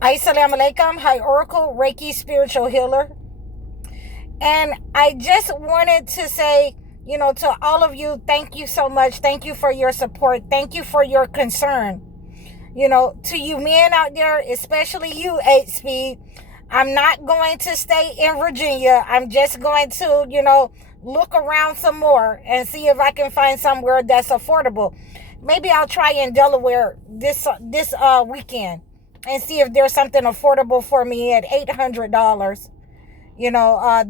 Assalamu alaikum. Hi, Oracle, Reiki spiritual healer. And I just wanted to say, to all of you, thank you so much. Thank you for your support. Thank you for your concern. To you men out there, especially you, 8-speed, I'm not going to stay in Virginia. I'm just going to, look around some more and see if I can find somewhere that's affordable. Maybe I'll try in Delaware this weekend and see if there's something affordable for me at $800,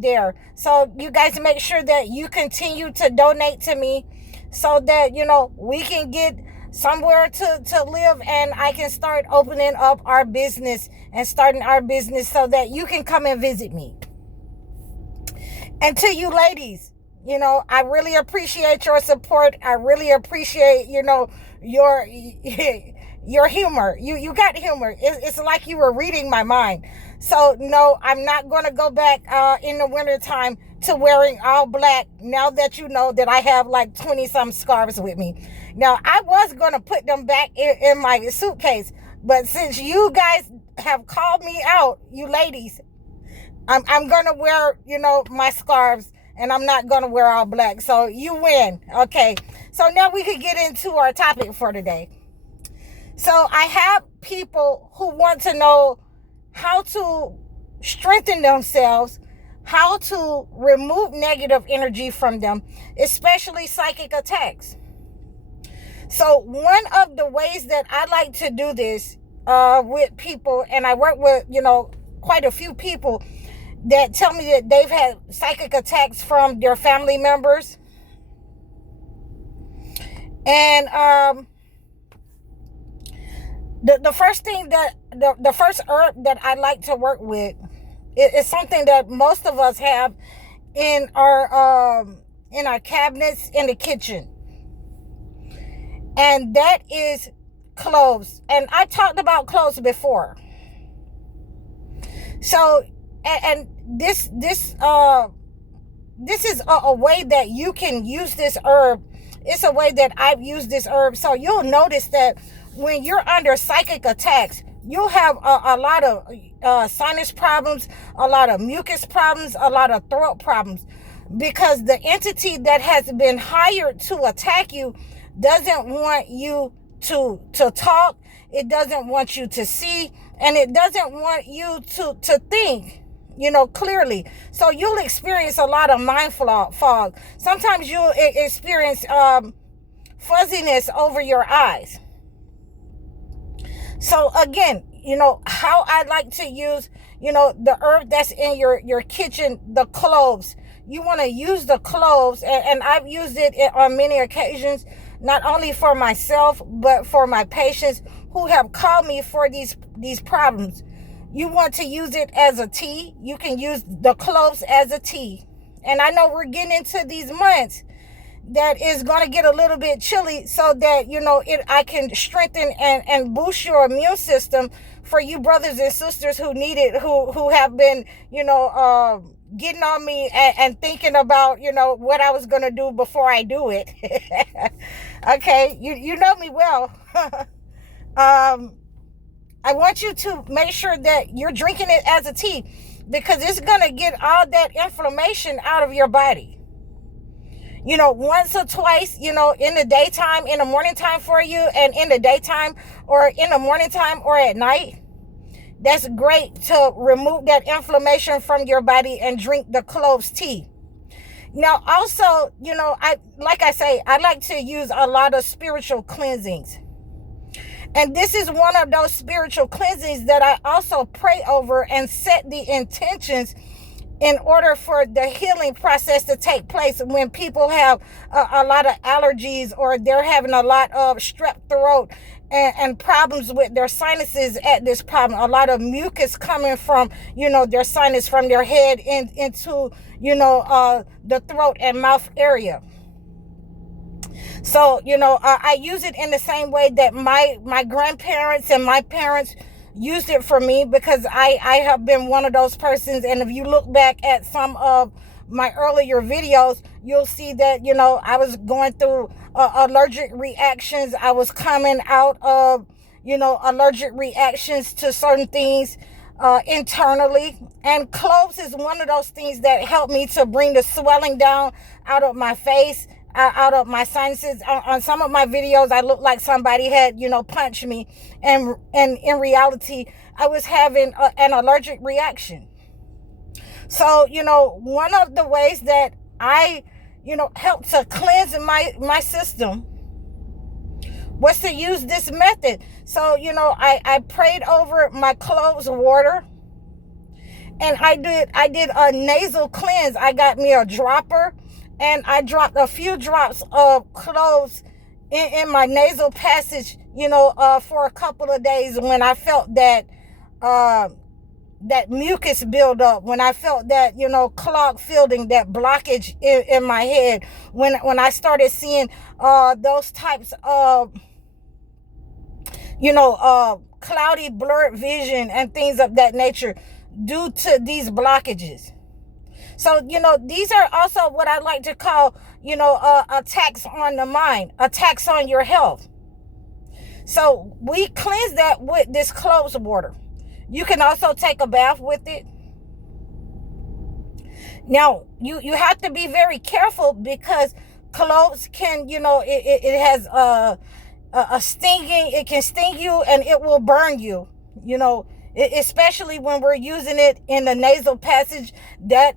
there. So you guys make sure that you continue to donate to me so that, we can get somewhere to live and I can start opening up our business and starting our business so that you can come and visit me. And to you ladies, I really appreciate your support. I really appreciate, your your humor. You got humor. It's like you were reading my mind. So no, I'm not going to go back in the wintertime to wearing all black now that you know that I have like 20 some scarves with me. Now, I was going to put them back in my suitcase, but since you guys have called me out, you ladies, I'm going to wear, my scarves, and I'm not going to wear all black. So you win. Okay. So now we could get into our topic for today. So I have people who want to know how to strengthen themselves, how to remove negative energy from them, especially psychic attacks. So one of the ways that I like to do this with people, and I work with, quite a few people that tell me that they've had psychic attacks from their family members. And the first thing that the first herb that I like to work with is something that most of us have in our cabinets in the kitchen, and that is cloves. And I talked about cloves before. So and this is a way that you can use this herb. It's a way that I've used this herb. So you'll notice that when you're under psychic attacks, you'll have a lot of sinus problems, a lot of mucus problems, a lot of throat problems, because the entity that has been hired to attack you doesn't want you to talk. It doesn't want you to see, and it doesn't want you to think, clearly. So you'll experience a lot of mind fog. Sometimes you'll experience fuzziness over your eyes. So again, how I like to use, the herb that's in your kitchen, the cloves. You want to use the cloves, and I've used it on many occasions, not only for myself, but for my patients who have called me for these problems. You want to use it as a tea. You can use the cloves as a tea. And I know we're getting into these months that is going to get a little bit chilly, so that, I can strengthen and boost your immune system for you brothers and sisters who need it, who have been, getting on me and thinking about, what I was going to do before I do it. Okay. You know me well. I want you to make sure that you're drinking it as a tea, because it's going to get all that inflammation out of your body. Once or twice, in the daytime, in the morning time for you, and in the daytime or in the morning time or at night. That's great to remove that inflammation from your body and drink the cloves tea. Now, also, I like to use a lot of spiritual cleansings. And this is one of those spiritual cleansings that I also pray over and set the intentions in order for the healing process to take place when people have a lot of allergies, or they're having a lot of strep throat and problems with their sinuses at this problem. A lot of mucus coming from, their sinus, from their head into, the throat and mouth area. So, I use it in the same way that my grandparents and my parents used it for me, because I have been one of those persons. And if you look back at some of my earlier videos, you'll see that, I was going through allergic reactions. I was coming out of, allergic reactions to certain things internally. And cloves is one of those things that help me to bring the swelling down out of my face, out of my sinuses. On some of my videos, I look like somebody had, punched me. And in reality, I was having an allergic reaction. So, one of the ways that I, help to cleanse my system was to use this method. So, I prayed over my cloves water, and I did a nasal cleanse. I got me a dropper, and I dropped a few drops of cloves in my nasal passage, for a couple of days when I felt that that mucus build up, when I felt that, clog fielding, that blockage in my head, when I started seeing those types of, cloudy, blurred vision and things of that nature due to these blockages. So, these are also what I like to call, attacks on the mind, attacks on your health. So we cleanse that with this cloves water. You can also take a bath with it. Now, you have to be very careful because cloves can, it has a stinging, it can sting you and it will burn you, especially when we're using it in the nasal passage. That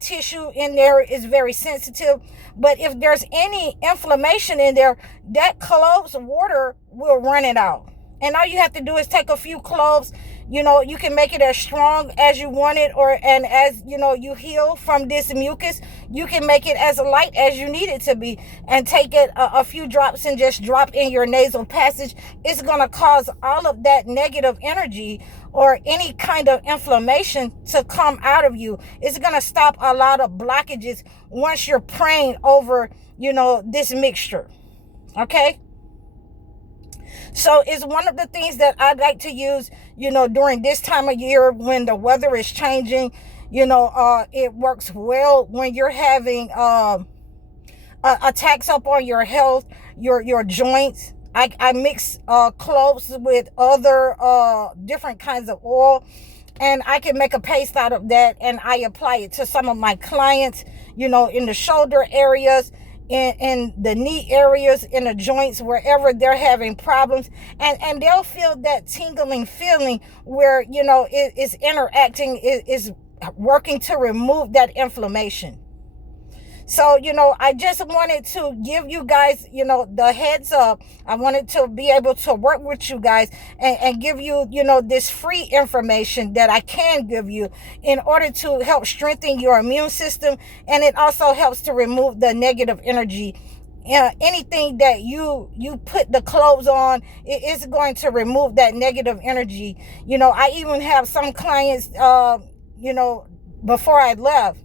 tissue in there is very sensitive. But if there's any inflammation in there, that cloves water will run it out. And all you have to do is take a few cloves. You can make it as strong as you want it, and as you heal from this mucus, you can make it as light as you need it to be, and take it a few drops and just drop in your nasal passage. It's going to cause all of that negative energy or any kind of inflammation to come out of you. It's going to stop a lot of blockages once you're praying over, this mixture. Okay? So it's one of the things that I like to use, during this time of year when the weather is changing. It works well when you're having attacks up on your health, your joints. I mix cloves with other different kinds of oil, and I can make a paste out of that, and I apply it to some of my clients, in the shoulder areas, in the knee areas, in the joints, wherever they're having problems, and they'll feel that tingling feeling where it is interacting, is working to remove that inflammation. So I just wanted to give you guys the heads up. I wanted to be able to work with you guys and give you this free information that I can give you in order to help strengthen your immune system, and it also helps to remove the negative energy. Anything that you put the cloves on, it is going to remove that negative energy. I even have some clients before I left,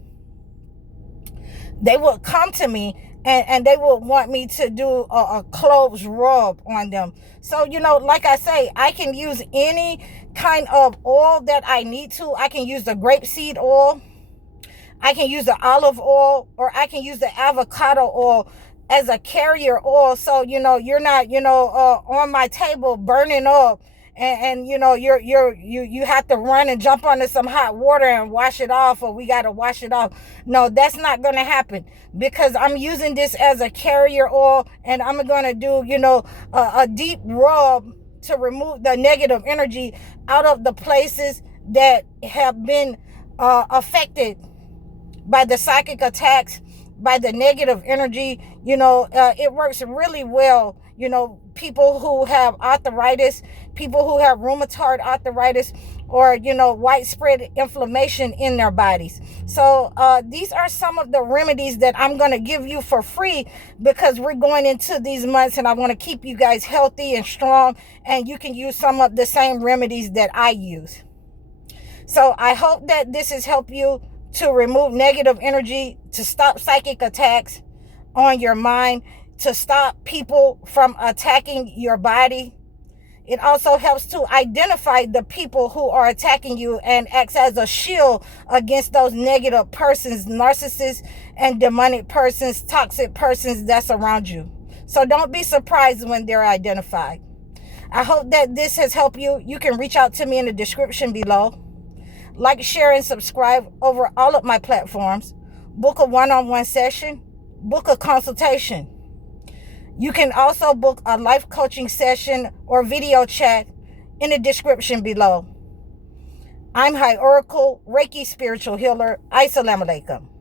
they would come to me and they would want me to do a cloves rub on them. So, like I say, I can use any kind of oil that I need to. I can use the grapeseed oil, I can use the olive oil, or I can use the avocado oil as a carrier oil. So, you're not, on my table burning up, and you have to run and jump into some hot water and wash it off, or we got to wash it off. No, that's not going to happen, because I'm using this as a carrier oil, and I'm going to do a deep rub to remove the negative energy out of the places that have been affected by the psychic attacks, by the negative energy. It works really well. People who have arthritis, people who have rheumatoid arthritis, or widespread inflammation in their bodies. So these are some of the remedies that I'm going to give you for free, because we're going into these months and I want to keep you guys healthy and strong, and you can use some of the same remedies that I use. So I hope that this has helped you to remove negative energy, to stop psychic attacks on your mind, to stop people from attacking your body. It also helps to identify the people who are attacking you and acts as a shield against those negative persons, narcissists and demonic persons, toxic persons that's around you. So don't be surprised when they're identified. I hope that this has helped you. You can reach out to me in the description below. Like, share, and subscribe over all of my platforms. Book a one-on-one session. Book a consultation. You can also book a life coaching session or video chat in the description below. I'm High Oracle, Reiki Spiritual Healer. Assalamu alaikum.